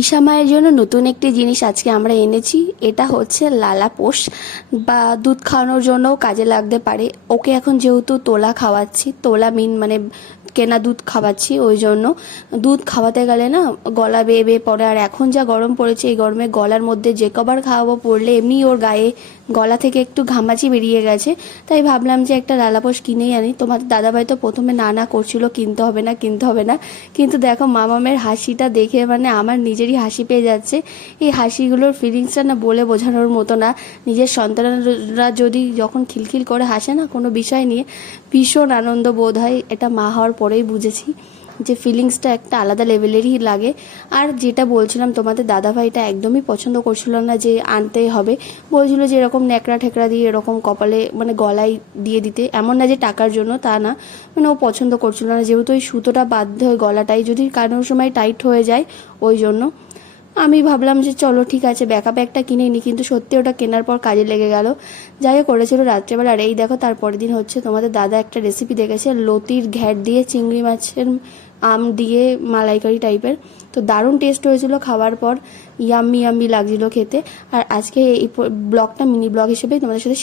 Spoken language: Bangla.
ঈশা মায়ের জন্য নতুন একটি জিনিস আজকে আমরা এনেছি। এটা হচ্ছে লালা পোষ। বা দুধ খাওয়ানোর জন্যও কাজে লাগতে পারে। ওকে এখন যেহেতু তোলা খাওয়াচ্ছি, তোলা মিন মানে কেনা দুধ খাওয়াচ্ছি, ওই জন্য। দুধ খাওয়াতে গেলে না গলা বেয়ে বেয়ে পড়ে। আর এখন যা গরম পড়েছে, এই গরমে গলার মধ্যে যে কবার খাওয়াবো পড়লে এমনি ওর গায়ে গলা থেকে একটু ঘামাচি বেরিয়ে গেছে, তাই ভাবলাম যে একটা লালাপোষ কিনেই আনি। তোমার দাদাভাই তো প্রথমে না না করছিল, কিনতে হবে না, কিনতে হবে না। কিন্তু দেখো, মামামের হাসিটা দেখে মানে আমার নিজেরই হাসি পেয়ে যাচ্ছে। এই হাসিগুলোর ফিলিংসটা না বলে বোঝানোর মতো না। নিজের সন্তানরা যদি যখন খিলখিল করে হাসে না, কোনো বিষয় নিয়ে ভীষণ আনন্দ বোধ হয়, এটা মা হওয়ার পরেই বুঝেছি। যে ফিলিংসটা একটা আলাদা লেভেলেরই লাগে। আর যেটা বলছিলাম, তোমাদের দাদাভাইটা একদমই পছন্দ করছিল না যে আনতে হবে। বলছিল যে এরকম ন্যাকড়া ঠেকড়া দিয়ে এরকম কপালে মানে গলায় দিয়ে দিতে। এমন না যে টাকার জন্য, তা না। মানে ও পছন্দ করছিল না। যেহেতু ওই সুতোটা বাধ্য হয় গলাটাই যদি কারোর সময় টাইট হয়ে যায়, ওই জন্য। আমি ভাবলাম যে চলো, ঠিক আছে ব্যাকআপ একটা কিনে নিই কিন্তু সত্যি ওটা কেনার পর কাজে লেগে গেল। যাই করেছিল রাত্রেবেলা। আর এই দেখো, তারপরের দিন হচ্ছে, তোমাদের দাদা একটা রেসিপি দেখেছে, লতির ঘ্যাট দিয়ে চিংড়ি মাছের আম দিয়ে মালাইকারি টাইপের। তো দারুণ টেস্ট হয়েছিল খাওয়ার পর। ইয়াম্মি ইয়াম্মি লাগছিল খেতে। আর আজকে এই ব্লগটা মিনি ব্লগ হিসেবেই তোমাদের সাথে